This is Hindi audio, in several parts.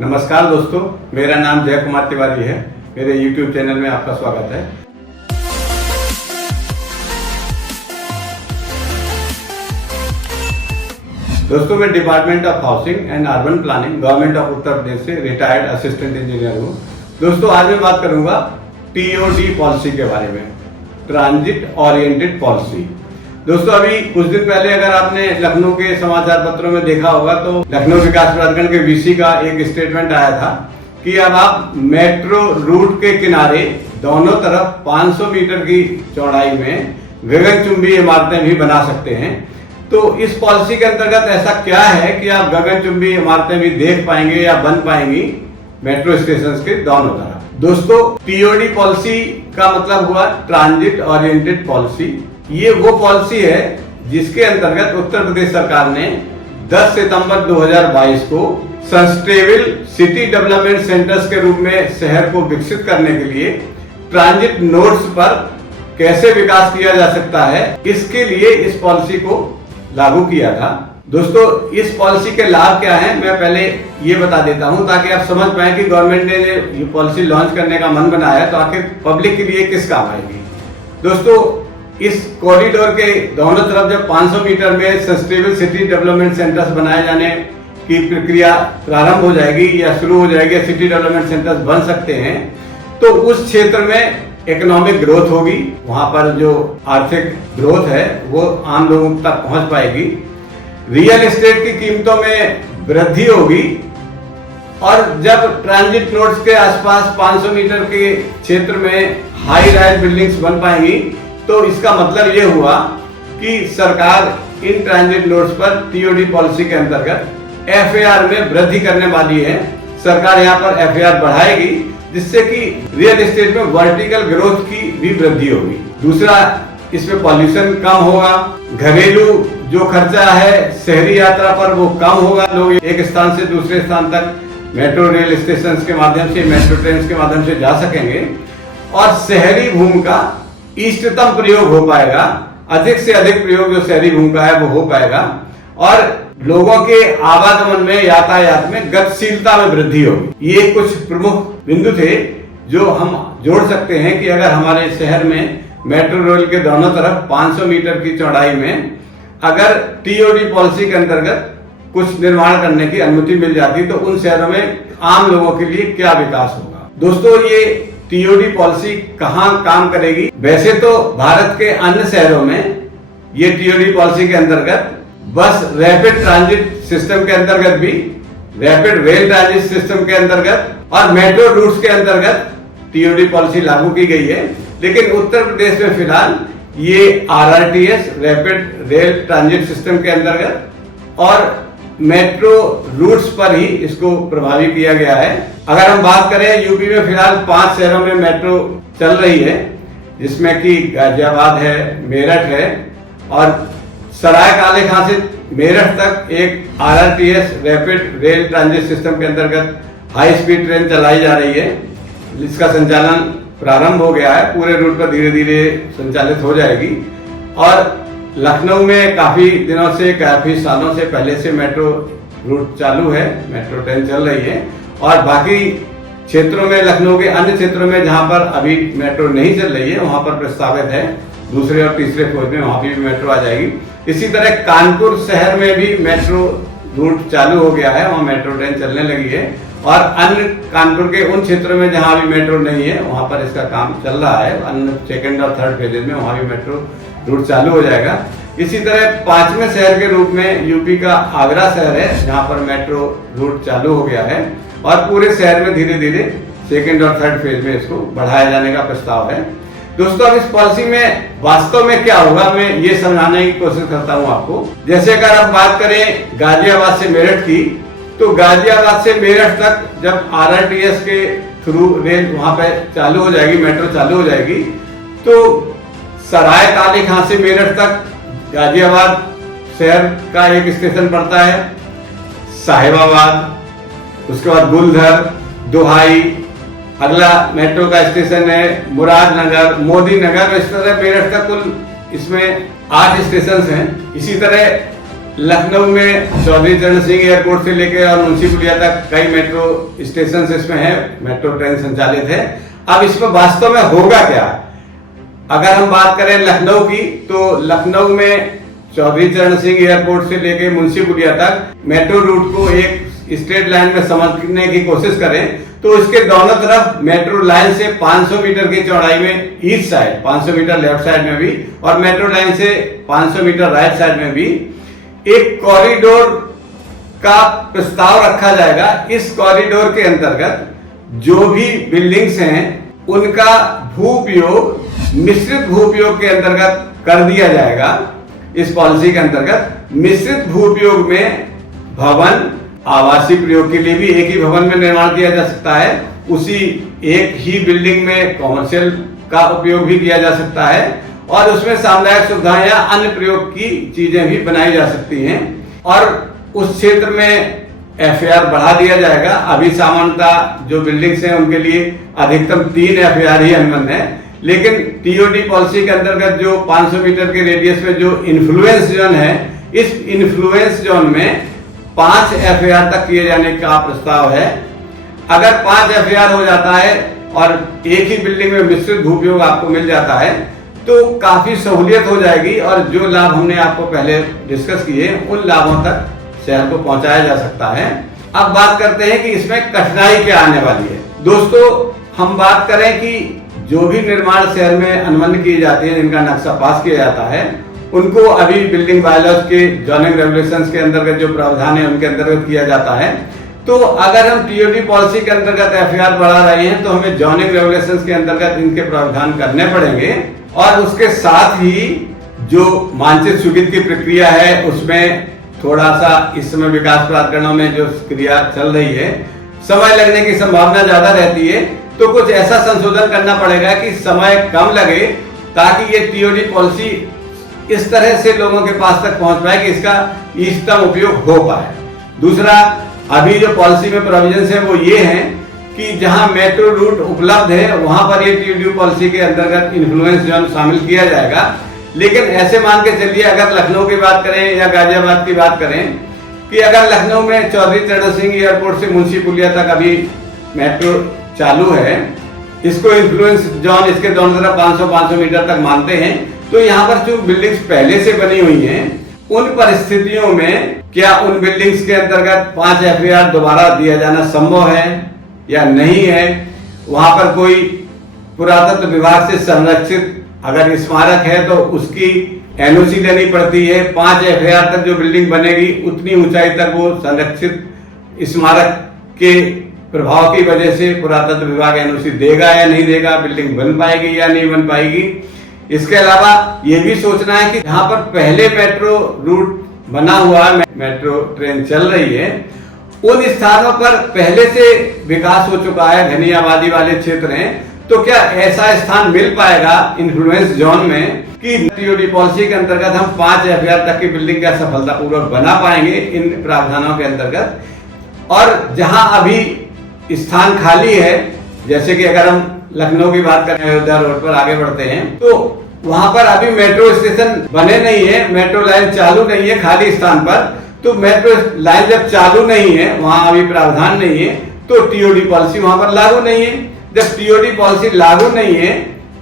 नमस्कार दोस्तों, मेरा नाम जय कुमार तिवारी है। मेरे YouTube चैनल में आपका स्वागत है। दोस्तों, मैं department of housing and urban planning government of Uttar Pradesh से रिटायर्ड असिस्टेंट इंजीनियर हूँ। दोस्तों, आज मैं बात करूँगा TOD पॉलिसी के बारे में, ट्रांजिट ओरिएंटेड पॉलिसी। दोस्तों, अभी कुछ दिन पहले अगर आपने लखनऊ के समाचार पत्रों में देखा होगा तो लखनऊ विकास प्राधिकरण के VC का एक स्टेटमेंट आया था कि अब आप मेट्रो रूट के किनारे दोनों तरफ 500 मीटर की चौड़ाई में गगनचुंबी इमारतें भी बना सकते हैं। तो इस पॉलिसी के अंतर्गत ऐसा क्या है कि आप गगनचुंबी इमारतें भी देख पाएंगे या बन पाएंगी मेट्रो स्टेशन के दोनों तरफ। दोस्तों, TOD पॉलिसी का मतलब हुआ ट्रांजिट ओरिएंटेड पॉलिसी। ये वो पॉलिसी है जिसके अंतर्गत उत्तर प्रदेश सरकार ने 10 सितंबर 2022 को सस्टेनेबल सिटी डेवलपमेंट सेंटर्स के रूप में शहर को विकसित करने के लिए ट्रांजिट नोड्स पर कैसे विकास किया जा सकता है, इसके लिए इस पॉलिसी को लागू किया था। दोस्तों, इस पॉलिसी के लाभ क्या हैं, मैं पहले ये बता देता हूं ताकि आप समझ पाएं कि गवर्नमेंट ने ये पॉलिसी लॉन्च करने का मन बनाया तो आखिर पब्लिक के लिए किस काम आएगी। दोस्तों, इस कॉरिडोर के दोनों तरफ जब 500 मीटर में सस्टेनेबल सिटी डेवलपमेंट सेंटर्स बनाए जाने की प्रक्रिया प्रारंभ हो जाएगी या शुरू हो जाएगी, सिटी डेवलपमेंट सेंटर्स बन सकते हैं, तो उस क्षेत्र में इकोनॉमिक ग्रोथ होगी। वहां पर जो आर्थिक ग्रोथ है वो आम लोगों तक पहुंच पाएगी। रियल एस्टेट की कीमतों में वृद्धि होगी और जब ट्रांजिट नोड्स के आसपास 500 मीटर के क्षेत्र में हाई राइज बिल्डिंग्स बन पाएंगी, तो इसका मतलब ये हुआ कि सरकार इन ट्रांजिट नोड्स पर TOD पॉलिसी के अंतर्गत FAR में वृद्धि करने वाली है। सरकार यहाँ पर FAR बढ़ाएगी जिससे कि रियल एस्टेट में वर्टिकल ग्रोथ की भी वृद्धि होगी। दूसरा, इसमें पॉल्यूशन कम होगा, घरेलू जो खर्चा है शहरी यात्रा पर वो कम होगा। लोग एक स्थान से दूसरे स्थान तक मेट्रो रेल स्टेशन के माध्यम से, मेट्रो ट्रेन के माध्यम से जा सकेंगे और शहरी भूमि का इष्टतम प्रयोग हो पाएगा। अधिक से अधिक प्रयोग जो शहरी भूमि का है वो हो पाएगा और लोगों के आवागमन में, यातायात में गतिशीलता में वृद्धि होगी। ये कुछ प्रमुख बिंदु थे जो हम जोड़ सकते हैं कि अगर हमारे शहर में मेट्रो रेल के दोनों तरफ 500 मीटर की चौड़ाई में अगर TOD पॉलिसी के अंतर्गत कुछ निर्माण करने की अनुमति मिल जाती तो उन शहरों में आम लोगों के लिए क्या विकास होगा। दोस्तों, ये TOD पॉलिसी कहाँ काम करेगी? वैसे तो भारत के अन्य शहरों में ये TOD पॉलिसी के अंतर्गत बस रैपिड ट्रांजिट सिस्टम के अंतर्गत भी, रैपिड रेल ट्रांजिट सिस्टम के अंतर्गत और मेट्रो रूट्स के अंतर्गत TOD पॉलिसी लागू की गई है। लेकिन उत्तर प्रदेश में फिलहाल ये RRTS rapid rail transit system के अंतर्गत और मेट्रो रूट्स पर ही इसको प्रभावी किया गया है। अगर हम बात करें, यूपी में फिलहाल 5 शहरों में मेट्रो चल रही है, जिसमें कि गाजियाबाद है, मेरठ है और सराय काले खां से मेरठ तक एक RRTS rapid rail transit system के अंतर्गत हाई स्पीड ट्रेन चलाई जा रही है। इसका संचालन प्रारंभ हो गया है, पूरे रूट पर धीरे धीरे संचालित हो जाएगी और लखनऊ में काफी दिनों से, काफी सालों से पहले से मेट्रो रूट चालू है, मेट्रो ट्रेन चल रही है और बाकी क्षेत्रों में, लखनऊ के अन्य क्षेत्रों में जहां पर अभी मेट्रो नहीं चल रही है वहां पर प्रस्तावित है दूसरे और तीसरे फेज में, वहां भी मेट्रो आ जाएगी। इसी तरह कानपुर शहर में भी मेट्रो रूट चालू हो गया है, वहां मेट्रो ट्रेन चलने लगी है और अन्य कानपुर के उन क्षेत्रों में जहां अभी मेट्रो नहीं है वहां पर इसका काम चल रहा है। अन्य सेकेंड और थर्ड फेजेज में वहां भी मेट्रो रूट चालू हो जाएगा। इसी तरह 5वें शहर के रूप में यूपी का आगरा शहर है जहां पर मेट्रो रूट चालू हो गया है और पूरे शहर में धीरे धीरे सेकेंड और थर्ड फेज में इसको बढ़ाया जाने का प्रस्ताव है। दोस्तों, अब इस पॉलिसी में वास्तव में क्या होगा, मैं ये समझाने की कोशिश करता हूं आपको। जैसे अगर आप बात करें गाजियाबाद से मेरठ की, तो गाजियाबाद से मेरठ तक जब RRTS के थ्रू रेल वहां पे चालू हो जाएगी, मेट्रो चालू हो जाएगी, तो सराय काले खां से मेरठ तक गाजियाबाद शहर का एक स्टेशन पड़ता है, साहिबाबाद, उसके बाद गुलधर, दोहाई, अगला मेट्रो का स्टेशन है मुरादनगर, मोदी नगर। इस तरह मेरठ का कुल इसमें 8 स्टेशन हैं। इसी तरह लखनऊ में चौधरी चरण सिंह एयरपोर्ट से लेकर और मुंशी पुलिया तक कई मेट्रो स्टेशन इसमें है, मेट्रो ट्रेन संचालित है। अब इसमें वास्तव में होगा क्या? अगर हम बात करें लखनऊ की, तो लखनऊ में चौधरी चरण सिंह एयरपोर्ट से लेकर मुंशी पुलिया तक मेट्रो रूट को एक स्ट्रेट लाइन में समझने की कोशिश करें तो इसके दोनों तरफ मेट्रो लाइन से 500 मीटर की चौड़ाई में east side, 500 metre left side में भी और मेट्रो लाइन से 500 मीटर राइट साइड में भी एक कॉरिडोर का प्रस्ताव रखा जाएगा। इस कॉरिडोर के अंतर्गत जो भी बिल्डिंग्स हैं उनका भू उपयोग मिश्रित भू उपयोग के अंतर्गत कर दिया जाएगा। इस पॉलिसी के अंतर्गत मिश्रित भू उपयोग में भवन आवासीय प्रयोग के लिए भी एक ही भवन में निर्माण किया जा सकता है, उसी एक ही बिल्डिंग में कॉमर्शियल का उपयोग भी किया जा सकता है और उसमें सामुदायिक सुविधाएं या अन्य प्रयोग की चीजें भी बनाई जा सकती हैं। और उस क्षेत्र में एफआईआर बढ़ा दिया जाएगा। अभी सामान्यतः जो बिल्डिंग्स हैं उनके लिए अधिकतम 3 एफआईआर ही अनुबंध है, लेकिन टीओडी पॉलिसी के अंतर्गत जो 500 मीटर के रेडियस में जो इन्फ्लुएंस जोन है, इस इन्फ्लुएंस जोन में 5 एफआईआर तक किए जाने का प्रस्ताव है। अगर 5 एफआईआर हो जाता है और एक ही बिल्डिंग में मिश्रित भूपयोग आपको मिल जाता है तो काफी सहूलियत हो जाएगी और जो लाभ हमने आपको पहले डिस्कस किए उन लाभों तक शहर को पहुंचाया जा सकता है। अब बात करते हैं कि इसमें कठिनाई क्या आने वाली है। दोस्तों, हम बात करें कि जो भी निर्माण शहर में अनुबंध किए जाते हैं, जिनका नक्शा पास किया जाता है, उनको अभी बिल्डिंग बायलॉज के जोनिंग रेगुलेशंस के अंतर्गत जो प्रावधान है उनके अंतर्गत किया जाता है। तो अगर हम टीओडी पॉलिसी के अंतर्गत एफआईआर बढ़ा रहे हैं तो हमें जोनिंग रेगुलेशंस के अंतर्गत इनके प्रावधान करने पड़ेंगे और उसके साथ ही जो मानचित्र स्वीकृति की प्रक्रिया है उसमें थोड़ा सा इस समय विकास प्राधिकरणों में जो क्रिया चल रही है, समय लगने की संभावना ज्यादा रहती है। तो कुछ ऐसा संशोधन करना पड़ेगा कि समय कम लगे ताकि ये टीओडी पॉलिसी इस तरह से लोगों के पास तक पहुंच पाए कि इसका इष्टतम उपयोग हो पाए। दूसरा, अभी जो पॉलिसी में प्रोविजंस है वो ये हैं कि जहां मेट्रो रूट उपलब्ध है वहां पर ये टीओडी पॉलिसी के अंतर्गत इन्फ्लुएंस जोन शामिल किया जाएगा। लेकिन ऐसे मान के चलिए, अगर लखनऊ की बात करें या गाजियाबाद की बात करें कि अगर लखनऊ में चौधरी चरण सिंह एयरपोर्ट से मुंशी पुलिया तक अभी मेट्रो चालू है, इसको इन्फ्लुएंस जोन इसके दोनों तरफ 500 मीटर तक मानते हैं, तो यहाँ पर जो बिल्डिंग्स पहले से बनी हुई हैं उन परिस्थितियों में क्या उन बिल्डिंग्स के अंतर्गत 5 एफआईआर दोबारा दिया जाना संभव है या नहीं है? वहां पर कोई पुरातत्व विभाग से संरक्षित अगर स्मारक है तो उसकी एनओसी लेनी पड़ती है। 5 एफआईआर तक जो बिल्डिंग बनेगी उतनी ऊंचाई तक वो संरक्षित स्मारक के प्रभाव की वजह से पुरातत्व विभाग एनओसी देगा या नहीं देगा, बिल्डिंग बन पाएगी या नहीं बन पाएगी। इसके अलावा ये भी सोचना है कि जहां पर पहले मेट्रो रूट बना हुआ है, मेट्रो ट्रेन चल रही है, उन स्थानों पर पहले से विकास हो चुका है, घनी आबादी वाले क्षेत्र हैं, तो क्या ऐसा स्थान मिल पाएगा इन्फ्लुएंस जोन में कि टीओडी पॉलिसी के अंतर्गत हम 5 एफआईआर तक की बिल्डिंग का सफलतापूर्वक बना पाएंगे इन प्रावधानों के अंतर्गत? और जहां अभी स्थान खाली है, जैसे कि अगर हम लखनऊ की बात करें, अयोध्या रोड पर आगे बढ़ते हैं, तो वहां पर अभी मेट्रो स्टेशन बने नहीं है, मेट्रो लाइन चालू नहीं है खाली स्थान पर। तो मेट्रो लाइन जब चालू नहीं है, वहां अभी प्रावधान नहीं है, तो टीओडी पॉलिसी वहां पर लागू नहीं है। जब टीओडी पॉलिसी लागू नहीं है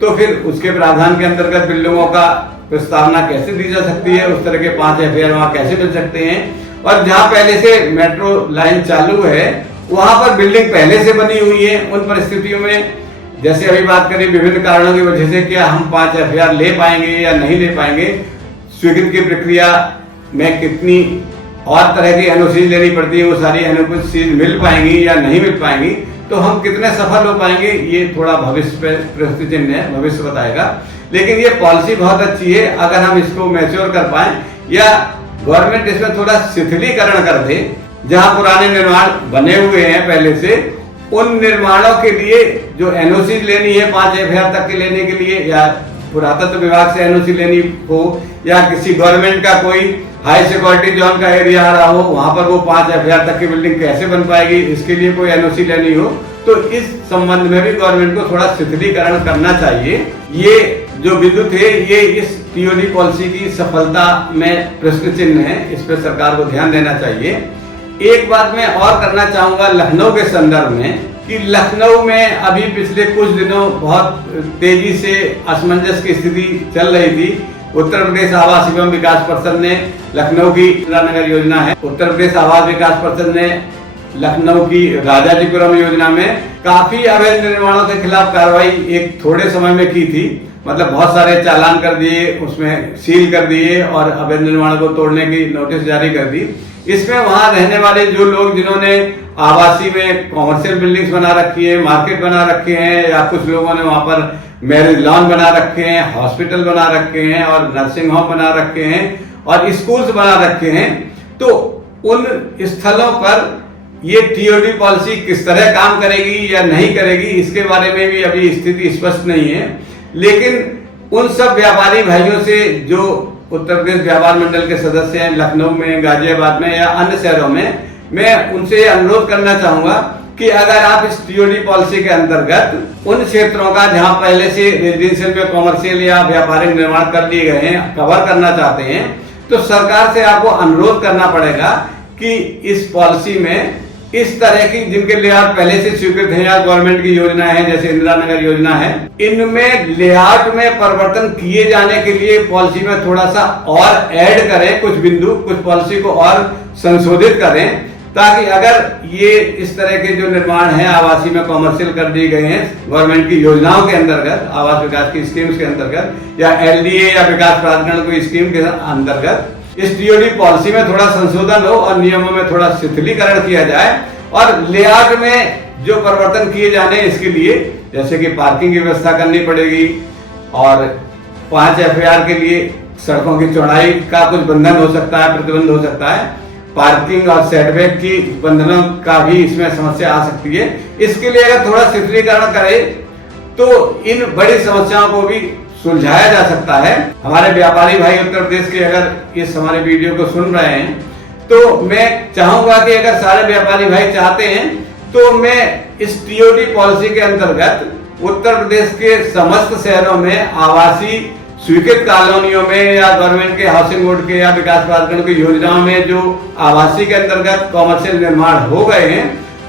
तो फिर उसके प्रावधान के अंतर्गत बिल्डिंगों का प्रस्तावना कैसे दी जा सकती है, उस तरह के 5 एफआईआर वहां कैसे मिल सकते हैं? और जहां पहले से मेट्रो लाइन चालू है वहां पर बिल्डिंग पहले से बनी हुई है, उन परिस्थितियों में जैसे अभी बात करें विभिन्न कारणों की वजह से क्या हम 5 एफआईआर ले पाएंगे या नहीं ले पाएंगे? स्वीकृति की प्रक्रिया में कितनी और तरह की एनओसी लेनी पड़ती है, वो सारी एनओसी मिल पाएंगी या नहीं मिल पाएंगी? तो हम कितने सफल हो पाएंगे, ये थोड़ा भविष्य पे प्रश्न चिन्ह है, भविष्य बताएगा। लेकिन ये पॉलिसी बहुत अच्छी है अगर हम इसको मैच्योर कर पाए या गवर्नमेंट इसमें थोड़ा शिथिलीकरण कर दे। जहां पुराने निर्माण बने हुए हैं पहले से, उन निर्माणों के लिए जो एनओसी लेनी है 5 एफआईआर तक के लेने के लिए, या पुरातत्व विभाग से एनओसी लेनी हो या किसी गवर्नमेंट का कोई हाई सिक्योरिटी जोन का एरिया आ रहा हो, वहां पर वो 5 एफआईआर तक की बिल्डिंग कैसे बन पाएगी, इसके लिए कोई एनओसी लेनी हो, तो इस संबंध में भी गवर्नमेंट को थोड़ा शिथिलीकरण करना चाहिए। ये जो बिंदु थे ये इस टीओडी पॉलिसी की सफलता में प्रश्न चिन्ह है। इस पर सरकार को ध्यान देना चाहिए। एक बात मैं और करना चाहूंगा लखनऊ के संदर्भ में कि लखनऊ में अभी पिछले कुछ दिनों बहुत तेजी से असमंजस की स्थिति चल रही थी। उत्तर प्रदेश आवास एवं विकास परिषद ने लखनऊ की इंदिरा नगर योजना है, उत्तर प्रदेश आवास विकास परिषद ने लखनऊ की राजाजीपुरम योजना में काफी अवैध निर्माणों के खिलाफ कार्रवाई एक थोड़े समय में की थी। मतलब बहुत सारे चालान कर दिए, उसमें सील कर दिए और अवैध निर्माणों को तोड़ने की नोटिस जारी कर दी। इसमें वहां रहने वाले जो लोग जिन्होंने आवासीय में कॉमर्शियल बिल्डिंग्स बना रखी है, मार्केट बना रखे हैं, या कुछ लोगों ने वहां पर मैरिज लॉन बना रखे हैं, हॉस्पिटल बना रखे हैं और नर्सिंग होम बना रखे हैं और स्कूल्स बना रखे हैं, तो उन स्थलों पर ये टीओडी पॉलिसी किस तरह काम करेगी या नहीं करेगी इसके बारे में भी अभी स्थिति स्पष्ट नहीं है। लेकिन उन सब व्यापारी भाइयों से जो उत्तर प्रदेश व्यापार मंडल के सदस्य हैं लखनऊ में, गाजियाबाद में या अन्य शहरों में, मैं उनसे अनुरोध करना चाहूंगा कि अगर आप इस टीओडी पॉलिसी के अंतर्गत उन क्षेत्रों का जहां पहले से रेजिडेंशियल में कॉमर्शियल या व्यापारिक निर्माण कर लिए गए हैं कवर करना चाहते हैं, तो सरकार से आपको अनुरोध करना पड़ेगा कि इस पॉलिसी में इस तरह की जिनके लेआउट पहले से स्वीकृत है या गवर्नमेंट की योजना है जैसे इंदिरा नगर योजना है, इनमें लेआउट में परिवर्तन किए जाने के लिए पॉलिसी में थोड़ा सा और ऐड करें, कुछ बिंदु, कुछ पॉलिसी को और संशोधित करें, ताकि अगर ये इस तरह के जो निर्माण है आवासीय में कॉमर्शियल कर दिए गए हैं गवर्नमेंट की योजनाओं के अंतर्गत, आवास विकास की स्कीम्स के अंतर्गत या एलडीए या विकास प्राधिकरण की स्कीम के अंतर्गत इस टीओडी पॉलिसी में थोड़ा संशोधन हो और नियमों में थोड़ा शिथिलीकरण किया जाए और लेआउट में जो परिवर्तन किए जाने इसके लिए जैसे कि पार्किंग की व्यवस्था करनी पड़ेगी और 5 FAR के लिए सड़कों की चौड़ाई का कुछ बंधन हो सकता है, प्रतिबंध हो सकता है, पार्किंग और सेटबैक की बंधनों का भी इसमें समस्या आ सकती है। इसके लिए अगर थोड़ा शिथिलीकरण करे तो इन बड़ी समस्याओं को भी सुलझाया जा सकता है। हमारे व्यापारी भाई उत्तर प्रदेश के अगर इस हमारे वीडियो को सुन रहे हैं तो मैं चाहूंगा कि अगर सारे व्यापारी भाई चाहते हैं तो मैं इस टीओडी पॉलिसी के अंतर्गत उत्तर प्रदेश के समस्त शहरों में आवासीय स्वीकृत कॉलोनियों में या गवर्नमेंट के हाउसिंग बोर्ड के या विकास प्राधिकरण की योजनाओं में जो आवासीय के अंतर्गत कॉमर्शियल निर्माण हो गए हैं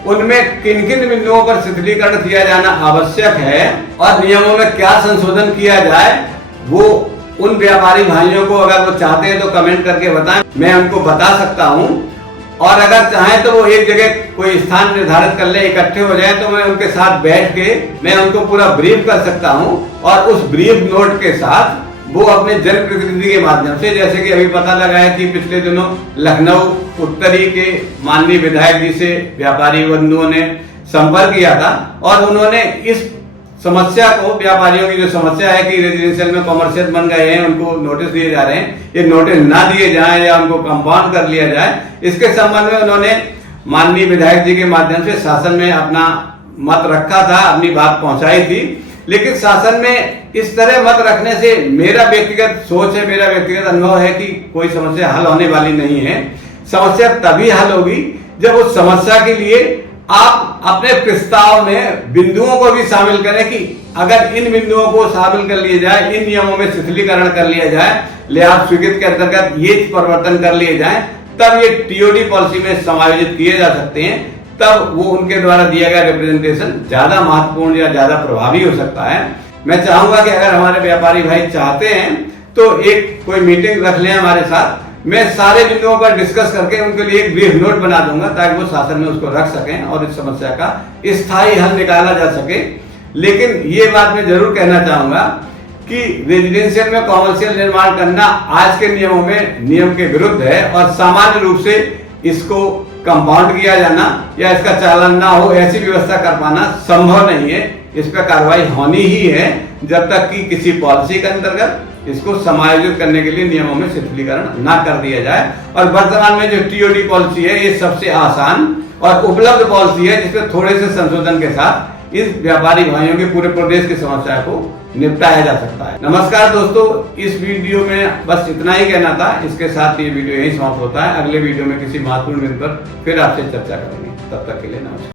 उनमें किन किन बिंदुओं पर शिथिलीकरण किया जाना आवश्यक है और नियमों में क्या संशोधन किया जाए, वो उन व्यापारी भाइयों को अगर वो चाहते हैं तो कमेंट करके बताएं, मैं उनको बता सकता हूं। और अगर चाहें तो वो एक जगह कोई स्थान निर्धारित कर ले, इकट्ठे हो जाए, तो मैं उनके साथ बैठ के मैं उनको पूरा ब्रीफ कर सकता हूं और उस ब्रीफ नोट के साथ वो अपने जनप्रतिनिधि के माध्यम से, जैसे कि अभी पता लगा है कि पिछले दिनों लखनऊ उत्तरी के माननीय विधायक जी से व्यापारी बंधुओं ने संपर्क किया था और उन्होंने इस समस्या को, व्यापारियों की जो समस्या है कि रेजिडेंशियल में कॉमर्शियल बन गए हैं, उनको नोटिस दिए जा रहे हैं, ये नोटिस ना दिए जाएं या उनको कंपाउंड कर लिया जाए, इसके संबंध में उन्होंने माननीय विधायक जी के माध्यम से शासन में अपना मत रखा था, अपनी बात पहुंचाई थी। लेकिन शासन में इस तरह मत रखने से मेरा व्यक्तिगत सोच है, मेरा व्यक्तिगत अनुभव है कि कोई समस्या हल होने वाली नहीं है। समस्या तभी हल होगी जब उस समस्या के लिए आप अपने प्रस्ताव में बिंदुओं को भी शामिल करें कि अगर इन बिंदुओं को शामिल कर लिया जाए, इन नियमों में शिथिलीकरण कर लिया जाए, लेआउट स्वीकृत के अंतर्गत ये परिवर्तन कर लिए जाए, तब ये टीओडी पॉलिसी में समायोजित किए जा सकते हैं। तब वो उनके द्वारा दिया गया रिप्रेजेंटेशन ज्यादा महत्वपूर्ण या ज्यादा प्रभावी हो सकता है। मैं चाहूंगा कि अगर हमारे व्यापारी भाई चाहते हैं तो एक कोई मीटिंग रख लें हमारे साथ, मैं सारे बिंदुओं पर डिस्कस करके उनके लिए एक ब्रीफ नोट बना दूंगा ताकि वो शासन में उसको रख सकें और इस समस्या का स्थायी हल निकाला जा सके। लेकिन ये बात मैं जरूर कहना चाहूंगा कि रेजिडेंशियल में कॉमर्शियल निर्माण करना आज के नियमों में नियम के विरुद्ध है और सामान्य रूप से इसको कंपाउंड किया जाना या इसका चालन ना हो ऐसी व्यवस्था कर पाना संभव नहीं है। इस पर कार्रवाई होनी ही है जब तक कि किसी पॉलिसी के अंतर्गत इसको समायोजित करने के लिए नियमों में शिथिलीकरण ना कर दिया जाए। और वर्तमान में जो टीओडी पॉलिसी है ये सबसे आसान और उपलब्ध पॉलिसी है जिसमें थोड़े से संशोधन के साथ इस व्यापारी भाइयों के पूरे प्रदेश की समस्या को निपटाया जा सकता है। नमस्कार दोस्तों, इस वीडियो में बस इतना ही कहना था। इसके साथ ये वीडियो यही समाप्त होता है। अगले वीडियो में किसी महत्वपूर्ण बिंदु पर फिर आपसे चर्चा करेंगे। तब तक के लिए नमस्कार।